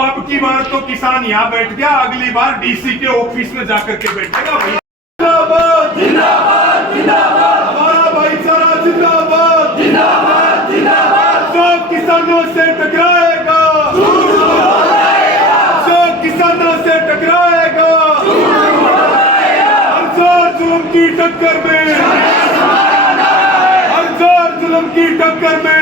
अब की बार तो किसान यहाँ बैठ गया, अगली बार डीसी के ऑफिस में जाकर के बैठेगा। जिंदाबाद जिंदाबाद जिंदाबाद, हमारा भाईचारा जिंदाबाद जिंदाबाद जिंदाबाद। जो किसानों से टकराएगा जो किसानों से टकराएगा, हर जोर जुल्म की टक्कर में, हर जोर जुल्म की टक्कर में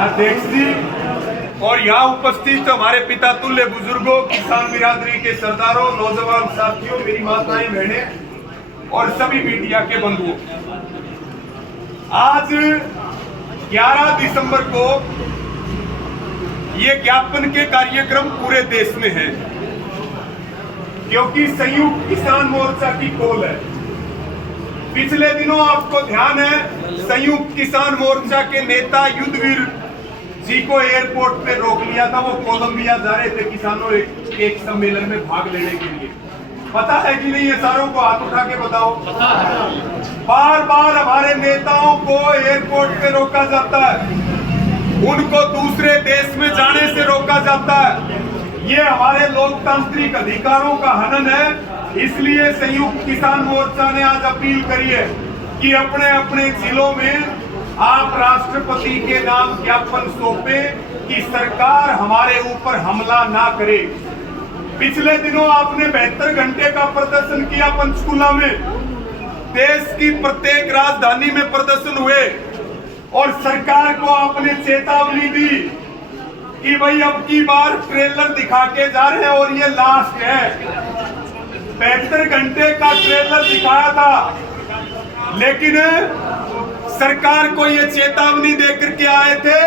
अध्यक्ष जी और यहाँ उपस्थित हमारे पिता तुल्य बुजुर्गों, किसान बिरादरी के सरदारों, नौजवान साथियों, मेरी माताएं बहनें और सभी मीडिया के बंधुओं, आज 11 दिसंबर को ये ज्ञापन के कार्यक्रम पूरे देश में है, क्योंकि संयुक्त किसान मोर्चा की कॉल है। पिछले दिनों आपको ध्यान है, संयुक्त किसान मोर्चा के नेता युद्धवीर जी को एयरपोर्ट पे रोक लिया था। वो कोलंबिया जा रहे थे किसानों एक सम्मेलन में भाग लेने के लिए। पता है कि नहीं? ये सारों को हाथ उठा के बताओ। बार बार हमारे नेताओं को एयरपोर्ट पे रोका जाता है, उनको दूसरे देश में जाने से रोका जाता है। ये हमारे लोकतांत्रिक अधिकारों का हनन है। इसलिए संयुक्त किसान मोर्चा ने आज अपील करी है कि अपने अपने जिलों में आप राष्ट्रपति के नाम ज्ञापन सौंपे कि सरकार हमारे ऊपर हमला ना करे। पिछले दिनों आपने 72 घंटे का प्रदर्शन किया पंचकुला में, देश की प्रत्येक राजधानी में प्रदर्शन हुए और सरकार को आपने चेतावनी दी कि भाई अब की बार ट्रेलर दिखा के जा रहे हैं और ये लास्ट है। 72 घंटे का ट्रेलर दिखाया था, लेकिन सरकार को ये चेतावनी देकर के आए थे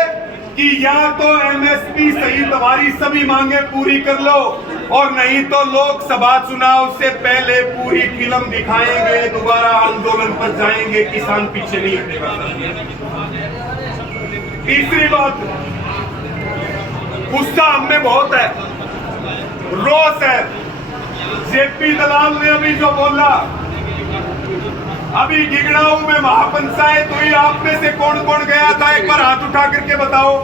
कि या तो एमएसपी सहित हमारी सभी मांगे पूरी कर लो और नहीं तो लोकसभा चुनाव से पहले पूरी फिल्म दिखाएंगे, दोबारा आंदोलन पर जाएंगे, किसान पीछे नहीं हटेगा। तीसरी बात, गुस्सा हमें बहुत है, रोष है। जेपी दलाल ने अभी जो बोला, अभी गिगड़ाऊ में महापंचायत हुई, आप में से कौन कौन गया था? एक बार हाथ उठा करके बताओ,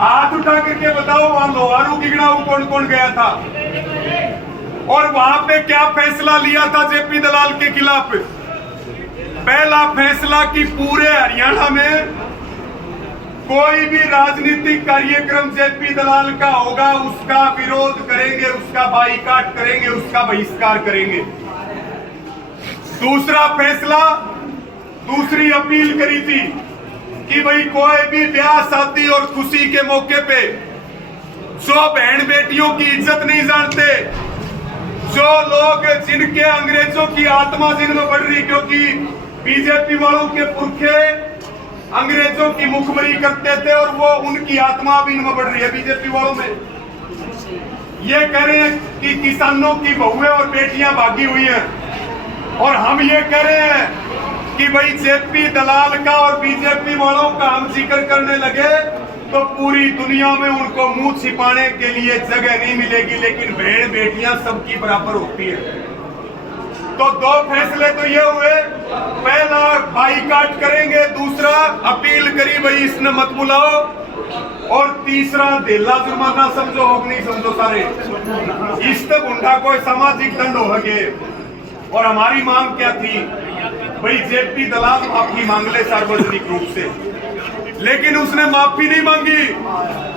हाथ उठा करके बताओ। वहां लोहारू गिगड़ाऊ कौन कौन गया था और वहां पे क्या फैसला लिया था जेपी दलाल के खिलाफ? पहला फैसला कि पूरे हरियाणा में कोई भी राजनीतिक कार्यक्रम जेपी दलाल का होगा उसका विरोध करेंगे, उसका बाइकाट करेंगे, उसका बहिष्कार करेंगे। दूसरा फैसला, दूसरी अपील करी थी कि भाई कोई भी ब्याह शादी और खुशी के मौके पे जो बहन बेटियों की इज्जत नहीं जानते, जो लोग जिनके अंग्रेजों की आत्मा जिनमें बढ़ रही, क्योंकि बीजेपी वालों के पुरखे अंग्रेजों की मुखबरी करते थे और वो उनकी आत्मा भी इनमें बढ़ रही है बीजेपी वालों में। ये कह रहे हैं कि किसानों की बहुएं और बेटियां भागी हुई हैं और हम ये कह रहे हैं कि भाई जेपी दलाल का और बीजेपी वालों का हम जिक्र करने लगे तो पूरी दुनिया में उनको मुंह छिपाने के लिए जगह नहीं मिलेगी, लेकिन बहन बेटियां सबकी बराबर होती है। तो दो फैसले तो ये हुए, पहला बाइकाट करेंगे, दूसरा अपील करी भाई इसने मत बुलाओ, और तीसरा देला जुर्माना समझो हो नहीं समझो सारे इससे गुंडा कोई सामाजिक दंड हो गए। और हमारी मांग क्या थी भाई? जेपी दलाल माफी मांग ले सार्वजनिक रूप से, लेकिन उसने माफी नहीं मांगी,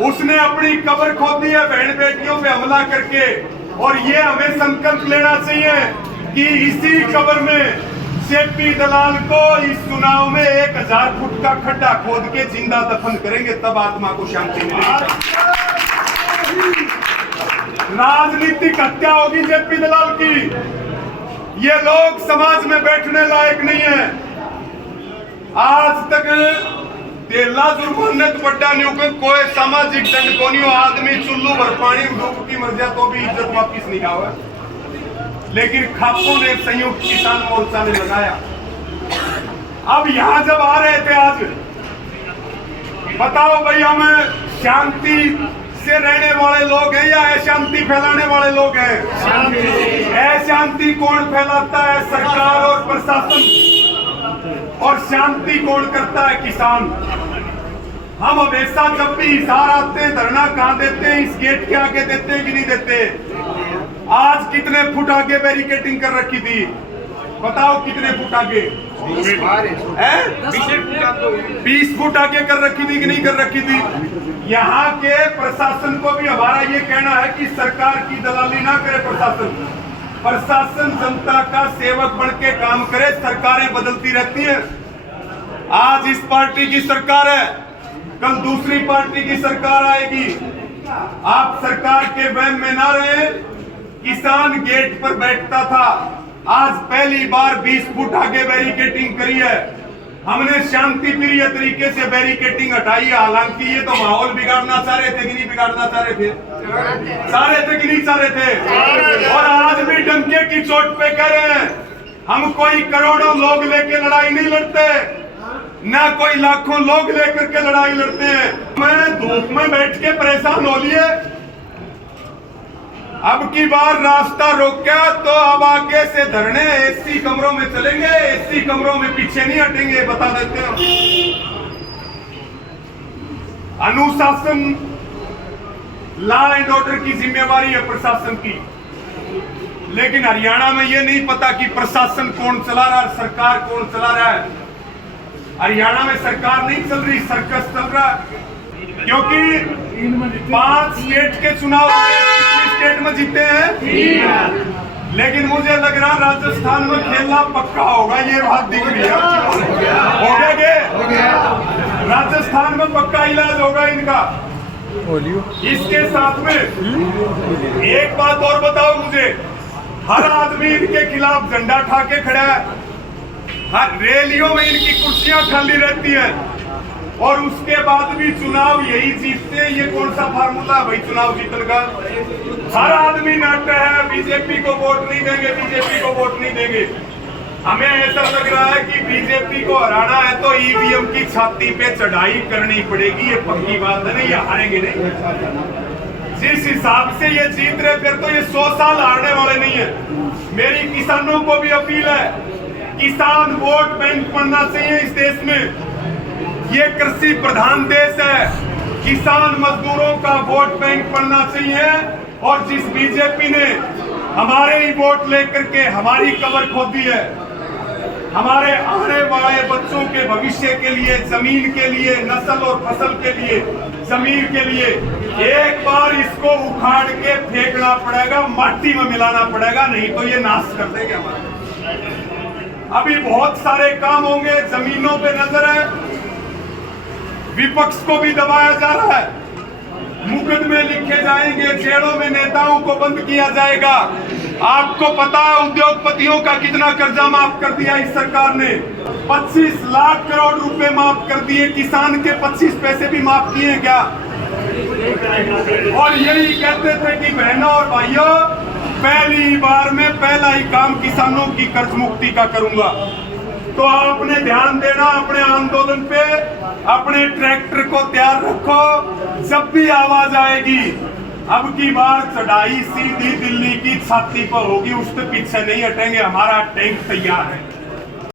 उसने अपनी कब्र खोदी है बहन बेटियों पे हमला करके। और ये हमें संकल्प लेना चाहिए कि इसी कब्र में जेपी दलाल को इस चुनाव में 1000 फुट का खड्डा खोद के जिंदा दफन करेंगे, तब आत्मा को शांति मिलेगी। राजनीतिक हत्या होगी जेपी दलाल की। ये लोग समाज में बैठने लायक नहीं है। आज तक तेला जुर्माने बड्डा नहीं हो, कोई सामाजिक दंड को नहीं हो। आदमी चुल्लू भर पानी डूब की मर जाए तो भी इज्जत वापिस नहीं आवा, लेकिन खापों ने संयुक्त किसान मोर्चा ने लगाया। अब यहाँ जब आ रहे थे आज, बताओ भाई हम शांति से रहने वाले लोग हैं या अशांति फैलाने वाले लोग हैं? अशांति कौन फैलाता है? सरकार और प्रशासन और शांति कौन करता है? किसान। हम हमेशा जब भी हिसार आते हैं, धरना कहाँ देते हैं? इस गेट के आगे देते हैं कि नहीं देते? आज कितने फुट आगे बैरिकेटिंग कर रखी थी? बताओ कितने फुट आगे? 20 फुट आगे कर रखी थी कि नहीं कर रखी थी? यहाँ के प्रशासन को भी हमारा ये कहना है कि सरकार की दलाली ना करे। प्रशासन जनता का सेवक बन के काम करे। सरकारें बदलती रहती हैं। आज इस पार्टी की सरकार है, कल दूसरी पार्टी की सरकार आएगी। आप सरकार के वहम में ना रहे। किसान गेट पर बैठता था, आज पहली बार 20 फुट आगे बैरिकेटिंग करी है। हमने शांति प्रिय तरीके से बैरिकेटिंग हटाई है। हालांकि ये तो माहौल बिगाड़ना चाह रहे थे कि नहीं बिगाड़ना चाह रहे थे? चाह रहे थे कि नहीं चाह रहे थे? और आज भी डंके की चोट पे कह रहे हैं हम कोई करोड़ों लोग लेके लड़ाई नहीं लड़ते, ना कोई लाखों लोग लेकर के लड़ाई लड़ते हैं। मैं धूप में बैठ के परेशान हो लिए। अब की बार रास्ता रोका तो अब आगे से धरने एसी कमरों में चलेंगे, एसी कमरों में पीछे नहीं हटेंगे, बता देते हो। अनुशासन, लॉ एंड ऑर्डर की जिम्मेवारी है प्रशासन की, लेकिन हरियाणा में ये नहीं पता कि प्रशासन कौन चला रहा है, सरकार कौन चला रहा है। हरियाणा में सरकार नहीं चल रही, सर्कस चल रहा है। क्योंकि 5 स्टेट के चुनाव कितने स्टेट में जीते हैं, लेकिन मुझे लग रहा राजस्थान में खेलना पक्का होगा। ये बात दिख रही है। हो गया राजस्थान में पक्का इलाज होगा इनका। इसके साथ में एक बात और बताओ मुझे, हर आदमी इनके खिलाफ झंडा उठा के खड़ा है। हर रैलियों में इनकी कुर्सियां खाली रहती हैं और उसके बाद भी चुनाव यही जीतते हैं। ये कौन सा फार्मूला है भाई चुनाव जीतने का? हर आदमी नाटक है, बीजेपी को वोट नहीं देंगे, बीजेपी को वोट नहीं देंगे। हमें ऐसा लग रहा है कि बीजेपी को हराना है तो ईवीएम की छाती पे चढ़ाई करनी पड़ेगी। ये पक्की बात है, नहीं हारेंगे नहीं। जिस हिसाब से ये जीत रहे फिर तो ये 100 साल हारने वाले नहीं है। मेरी किसानों को भी अपील है, किसान वोट बैंक बनना चाहिए इस देश में। ये कृषि प्रधान देश है, किसान मजदूरों का वोट बैंक बनना चाहिए। और जिस बीजेपी ने हमारे ही वोट लेकर के हमारी कब्र खोदी है, हमारे आने वाले बच्चों के भविष्य के लिए, जमीन के लिए, नस्ल और फसल के लिए, जमीन के लिए, एक बार इसको उखाड़ के फेंकना पड़ेगा, माटी में मिलाना पड़ेगा, नहीं तो ये नाश कर देंगे हमारा। अभी बहुत सारे काम होंगे, जमीनों पे नजर है, विपक्ष को भी दबाया जा रहा है, मुकदमे लिखे जाएंगे, जेलों में नेताओं को बंद किया जाएगा। आपको पता है उद्योगपतियों का कितना कर्जा माफ कर दिया इस सरकार ने? 25 लाख करोड़ रुपए माफ कर दिए। किसान के 25 पैसे भी माफ किए क्या? और यही कहते थे कि बहनों और भाइयों, पहली बार में पहला ही काम किसानों की कर्ज मुक्ति का करूंगा। तो आपने ध्यान देना अपने आंदोलन पे, अपने ट्रैक्टर को तैयार रखो। जब भी आवाज आएगी, अब की बार चढ़ाई सीधी दिल्ली की छाती पर होगी, उससे पीछे नहीं हटेंगे। हमारा टैंक तैयार है।